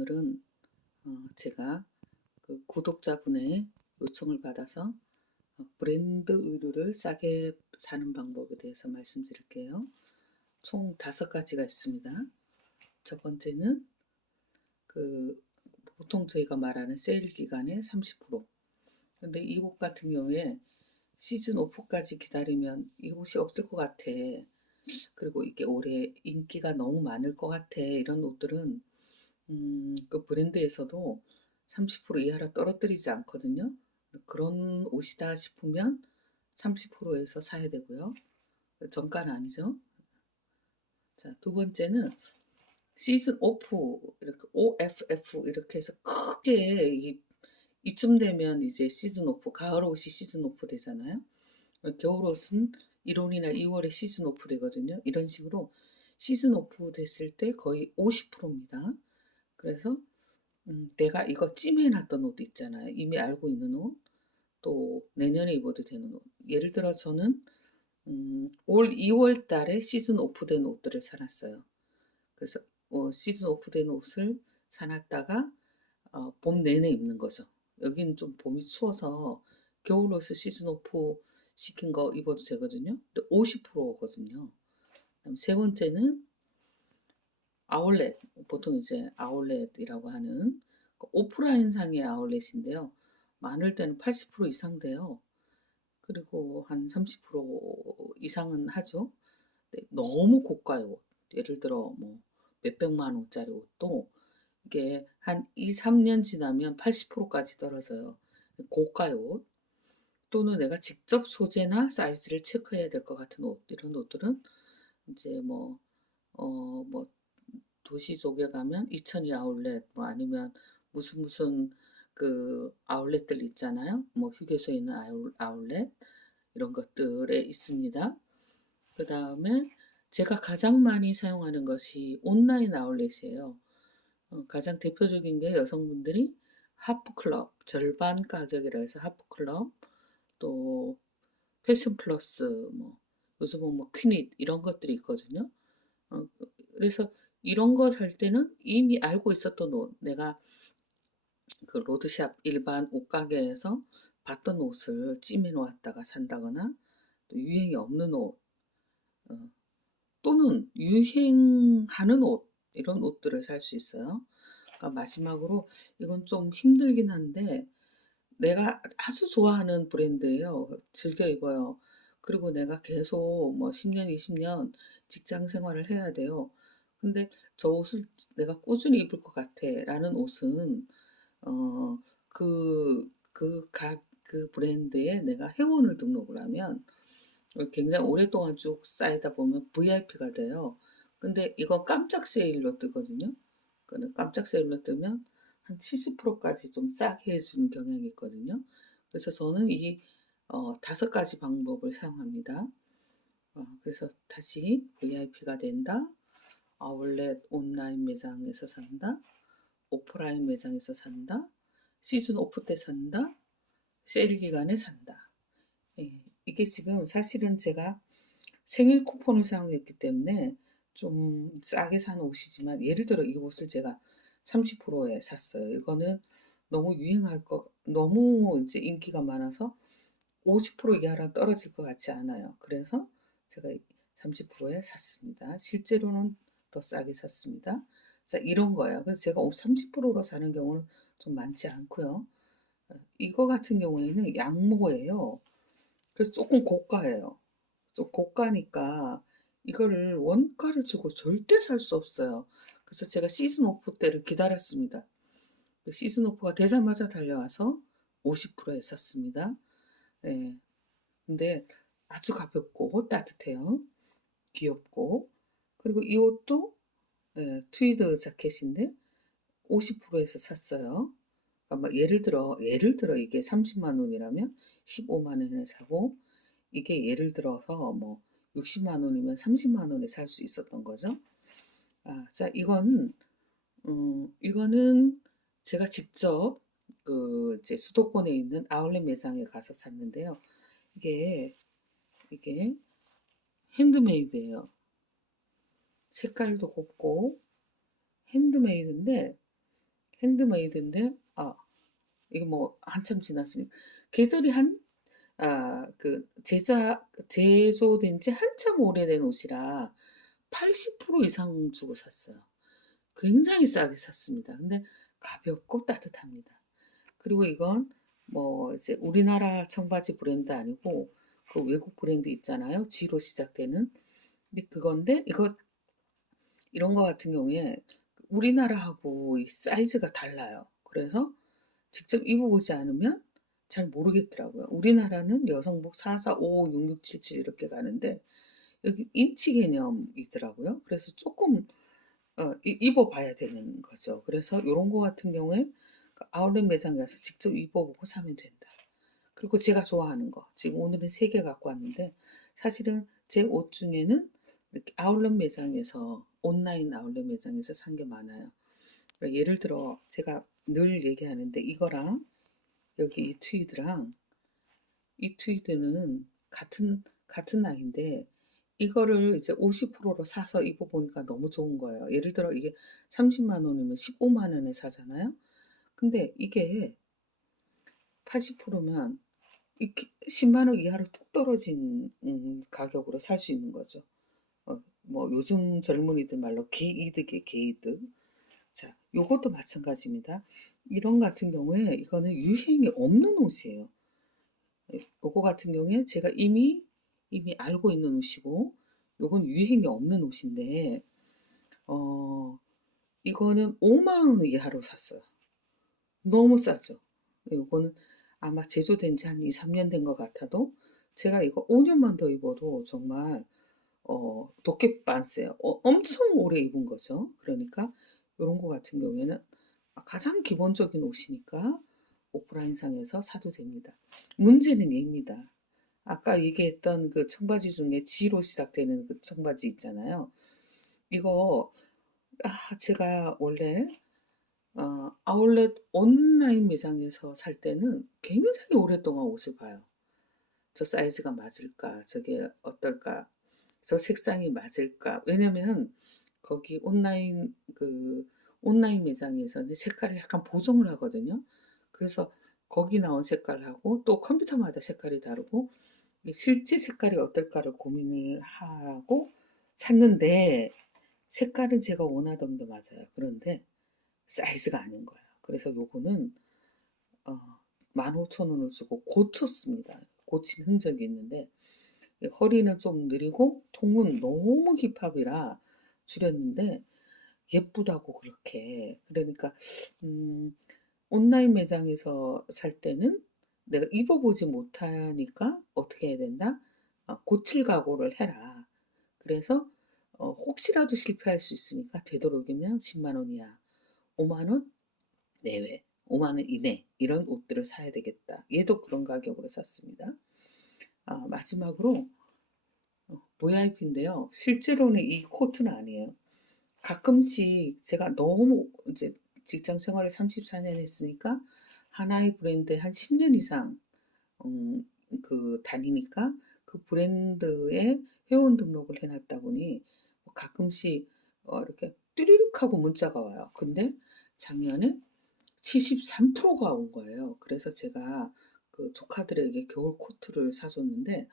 오늘은 제가 그 구독자분의 요청을 받아서 브랜드 의류를 싸게 사는 방법에 대해서 말씀드릴게요. 총 5가지가 있습니다. 첫 번째는 그 보통 저희가 말하는 세일 기간의 30%. 근데 이곳 같은 경우에 시즌 오프까지 기다리면 이곳이 없을 것 같아. 그리고 이게 올해 인기가 너무 많을 것 같아. 이런 옷들은 그 브랜드에서도 30% 이하로 떨어뜨리지 않거든요. 그런 옷이다 싶으면 30%에서 사야 되고요. 정가는 아니죠. 자, 두 번째는 시즌 오프, 이렇게 OFF 이렇게 해서 크게 이쯤 되면 이제 시즌 오프, 가을 옷이 시즌 오프 되잖아요. 겨울 옷은 1월이나 2월에 시즌 오프 되거든요. 이런 식으로 시즌 오프 됐을 때 거의 50%입니다. 그래서 내가 이거 찜해 놨던 옷 있잖아요. 이미 알고 있는 옷. 또 내년에 입어도 되는 옷. 예를 들어 저는 올 2월 달에 시즌 오프된 옷들을 사 놨어요. 그래서 시즌 오프된 옷을 사 놨다가 봄 내내 입는 거죠. 여기는 좀 봄이 추워서 겨울 옷을 시즌 오프 시킨 거 입어도 되거든요. 근데 50%거든요. 그다음에 세 번째는 아울렛, 보통 이제 아울렛이라고 하는 그 오프라인 상의 아울렛인데요. 많을 때는 80% 이상 돼요. 그리고 한 30% 이상은 하죠. 네, 너무 고가의 옷, 예를 들어 뭐 몇백만 원짜리 옷도 이게 한 2, 3년 지나면 80%까지 떨어져요. 고가의 옷 또는 내가 직접 소재나 사이즈를 체크해야 될 것 같은 옷, 이런 옷들은 이제 뭐 도시 쪽에 가면 이천이 아울렛, 뭐 아니면 무슨 그 아울렛들 있잖아요. 뭐 휴게소에 있는 아울렛 이런 것들에 있습니다. 그 다음에 제가 가장 많이 사용하는 것이 온라인 아울렛이에요. 가장 대표적인 게 여성분들이 하프클럽, 절반 가격이라 해서 하프클럽, 또 패션 플러스, 뭐 요즘은 뭐 퀴닛 이런 것들이 있거든요. 그래서 이런 거 살 때는 이미 알고 있었던 옷, 내가 그 로드샵 일반 옷가게에서 봤던 옷을 찜해 놓았다가 산다거나, 또 유행이 없는 옷, 어, 또는 유행하는 옷, 이런 옷들을 살 수 있어요. 그러니까 마지막으로 이건 좀 힘들긴 한데 내가 아주 좋아하는 브랜드예요. 즐겨 입어요. 그리고 내가 계속 뭐 10년, 20년 직장 생활을 해야 돼요. 근데 저 옷을 내가 꾸준히 입을 것 같아 라는 옷은 어, 그 브랜드에 내가 회원을 등록을 하면 굉장히 오랫동안 쭉 쌓이다 보면 VIP가 돼요. 근데 이거 깜짝 세일로 뜨거든요. 깜짝 세일로 뜨면 한 70%까지 좀 싸게 해주는 경향이 있거든요. 그래서 저는 이 5가지 방법을 사용합니다. 그래서 다시 VIP가 된다, 아울렛 온라인 매장에서 산다, 오프라인 매장에서 산다, 시즌 오프 때 산다, 세일 기간에 산다. 예, 이게 지금 사실은 제가 생일 쿠폰을 사용했기 때문에 좀 싸게 산 옷이지만, 예를 들어 이 옷을 제가 30%에 샀어요. 이거는 너무 이제 인기가 많아서 50% 이하로 떨어질 것 같지 않아요. 그래서 제가 30%에 샀습니다. 실제로는 더 싸게 샀습니다. 자, 이런 거예요. 그래서 제가 옷 30%로 사는 경우는 좀 많지 않고요. 이거 같은 경우에는 양모예요. 그래서 조금 고가예요. 좀 고가니까 이거를 원가를 주고 절대 살 수 없어요. 그래서 제가 시즌 오프 때를 기다렸습니다. 그 시즌 오프가 되자마자 달려와서 50%에 샀습니다. 예. 근데 아주 가볍고 따뜻해요. 귀엽고. 그리고 이 옷도 트위드 자켓인데 50%에서 샀어요. 그러니까 막 예를 들어 이게 30만 원이라면 15만 원에 사고, 이게 예를 들어서 뭐 60만 원이면 30만 원에 살 수 있었던 거죠. 자, 이거는 제가 직접 그 이제 수도권에 있는 아울렛 매장에 가서 샀는데요. 이게 이게 핸드메이드예요. 색깔도 곱고 핸드메이드인데 핸드메이드인데 이게 뭐 한참 지났으니 계절이 제조된 지 한참 오래된 옷이라 80% 이상 주고 샀어요. 굉장히 싸게 샀습니다. 근데 가볍고 따뜻합니다. 그리고 이건 뭐 이제 우리나라 청바지 브랜드 아니고 그 외국 브랜드 있잖아요. G로 시작되는. 근데 그건데 이런 거 같은 경우에 우리나라하고 이 사이즈가 달라요. 그래서 직접 입어보지 않으면 잘 모르겠더라고요. 우리나라는 여성복 4, 4, 5, 6, 6, 7, 7 이렇게 가는데 여기 인치 개념이더라고요. 그래서 조금 입어봐야 되는 거죠. 그래서 이런 거 같은 경우에 그 아울렛 매장에 가서 직접 입어보고 사면 된다. 그리고 제가 좋아하는 거 지금 오늘은 3개 갖고 왔는데 사실은 제 옷 중에는 이렇게 아울렛 매장에서 온라인 아울렛 매장에서 산 게 많아요. 그러니까 예를 들어 제가 늘 얘기하는데 이거랑 여기 이 트위드는 같은 나이인데 이거를 이제 50%로 사서 입어보니까 너무 좋은 거예요. 예를 들어 이게 30만 원이면 15만 원에 사잖아요. 근데 이게 80%면 이렇게 10만 원 이하로 뚝 떨어진 가격으로 살 수 있는 거죠. 뭐 요즘 젊은이들 말로 개이득이에요, 개이득. 자, 요것도 마찬가지입니다. 이런 같은 경우에 이거는 유행이 없는 옷이에요. 요거 같은 경우에 제가 이미 알고 있는 옷이고 요건 유행이 없는 옷인데 어 이거는 5만 원 이하로 샀어요. 너무 싸죠. 요거는 아마 제조된 지 한 2-3년 된 것 같아도 제가 이거 5년만 더 입어도 정말 도깨비 반스예요. 엄청 오래 입은 거죠. 그러니까 요런 거 같은 경우에는 가장 기본적인 옷이니까 오프라인상에서 사도 됩니다. 문제는 얘입니다. 아까 얘기했던 그 청바지 중에 G로 시작되는 그 청바지 있잖아요. 이거 제가 원래 아울렛 온라인 매장에서 살 때는 굉장히 오랫동안 옷을 봐요. 저 사이즈가 맞을까? 저게 어떨까? 저 색상이 맞을까? 왜냐면 거기 온라인 매장에서는 색깔을 약간 보정을 하거든요. 그래서 거기 나온 색깔하고 또 컴퓨터마다 색깔이 다르고 실제 색깔이 어떨까를 고민을 하고 샀는데 색깔은 제가 원하던 게 맞아요. 그런데 사이즈가 아닌 거예요. 그래서 요거는 어 15,000원을 주고 고쳤습니다. 고친 흔적이 있는데 허리는 좀 느리고 통은 너무 힙합이라 줄였는데 예쁘다고 그렇게. 그러니까 음 온라인 매장에서 살 때는 내가 입어보지 못하니까 어떻게 해야 된다? 고칠 각오를 해라. 그래서 혹시라도 실패할 수 있으니까 되도록이면 10만 원 이하, 5만 원 내외, 5만 원 이내 이런 옷들을 사야 되겠다. 얘도 그런 가격으로 샀습니다. 마지막으로 VIP인데요. 실제로는 이 코트는 아니에요. 가끔씩 제가 너무 이제 직장 생활을 34년 했으니까 하나의 브랜드에 한 10년 이상 다니니까 그 브랜드에 회원 등록을 해놨다 보니 뭐 가끔씩 이렇게 뚜리륵 하고 문자가 와요. 근데 작년에 73%가 온 거예요. 그래서 제가 그 조카들에게 겨울 코트를 사줬는데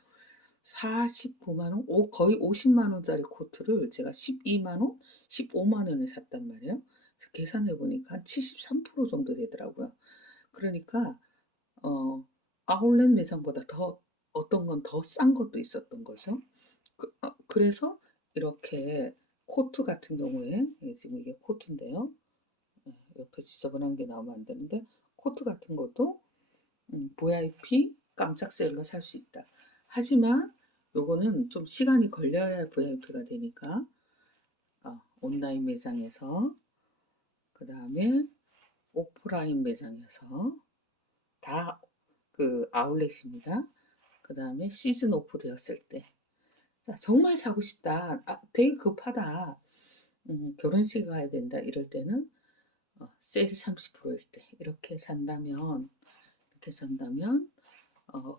49만 원, 거의 50만 원짜리 코트를 제가 12만 원, 15만 원에 샀단 말이에요. 그래서 계산해 보니까 한 73% 정도 되더라고요. 그러니까 어, 아울렛 매장보다 더 어떤 건 더 싼 것도 있었던 거죠. 그래서 이렇게 코트 같은 경우에 지금 이게 코트인데요. 옆에 지저분한 게 나오면 안 되는데 코트 같은 것도 VIP 깜짝 세일로 살 수 있다. 하지만 요거는 좀 시간이 걸려야 VIP가 되니까 온라인 매장에서 그 다음에 오프라인 매장에서 다 그 아울렛입니다. 그 다음에 시즌 오프 되었을 때 자, 정말 사고 싶다. 되게 급하다. 결혼식 가야 된다. 이럴 때는 세일 30%일 때 이렇게 산다면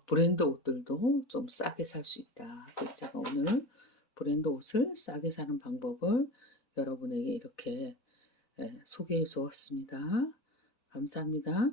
브랜드 옷들도 좀 싸게 살 수 있다. 그래서 제가 오늘 브랜드 옷을 싸게 사는 방법을 여러분에게 이렇게 소개해 주었습니다. 감사합니다.